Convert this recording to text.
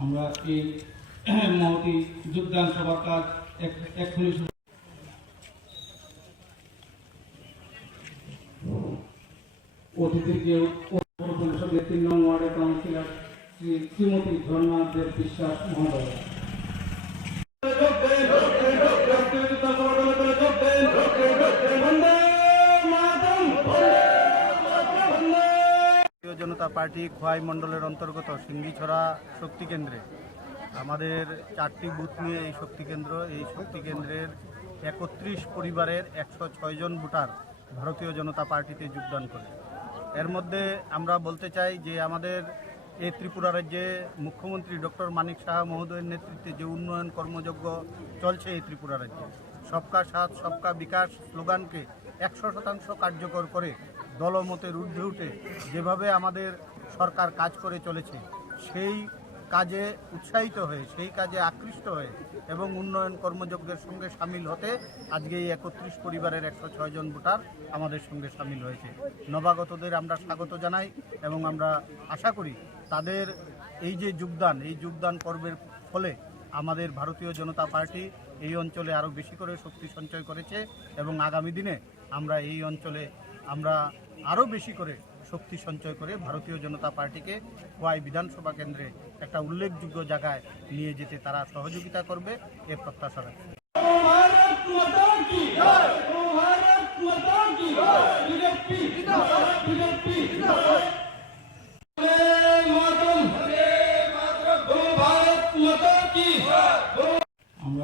আমরা এই মহতি যোগদান সভার কাজ এক্ষুনি অতিথিকে পরিষদের 3 নং ওয়ার্ডের কাউন্সিলর শ্রীমতী ঝর্ণা দেব বিশ্বাস মহোদয়। জনতা পার্টি খোয়াই মণ্ডলের অন্তর্গত সিঙ্গিছড়া শক্তি কেন্দ্রে আমাদের 4টি বুথ নিয়ে এই শক্তি কেন্দ্রের 31 পরিবারের 106 জন ভোটার ভারতীয় জনতা পার্টিতে যোগদান করে। এর মধ্যে আমরা বলতে চাই যে আমাদের এই ত্রিপুরা রাজ্যে মুখ্যমন্ত্রী ডক্টর মানিক সাহা মহোদয়ের নেতৃত্বে যে উন্নয়ন কর্মযজ্ঞ চলছে এই ত্রিপুরা রাজ্যে, সবকা সাথ সবকা বিকাশ স্লোগানকে 100% কার্যকর করে দলমতের ঊর্ধ্বে উঠে যেভাবে আমাদের সরকার কাজ করে চলেছে সেই কাজে উৎসাহিত হয়ে, সেই কাজে আকৃষ্ট হয়ে এবং উন্নয়ন কর্মযজ্ঞের সঙ্গে সামিল হতে আজকে এই 31 পরিবারের 106 জন ভোটার আমাদের সঙ্গে সামিল হয়েছে। নবাগতদের আমরা স্বাগত জানাই এবং আমরা আশা করি তাদের এই যে যোগদান পর্বের ফলে আমাদের ভারতীয় জনতা পার্টি এই অঞ্চলে আরও বেশি করে শক্তি সঞ্চয় করেছে এবং আগামী দিনে আমরা এই অঞ্চলে আরও বেশি করে শক্তি সঞ্চয় করে ভারতীয় জনতা পার্টিকে খোয়াই বিধানসভা কেন্দ্রে একটা উল্লেখযোগ্য জায়গায় নিয়ে যেতে তারা সহযোগিতা করবে এ প্রত্যাশা রাখছি।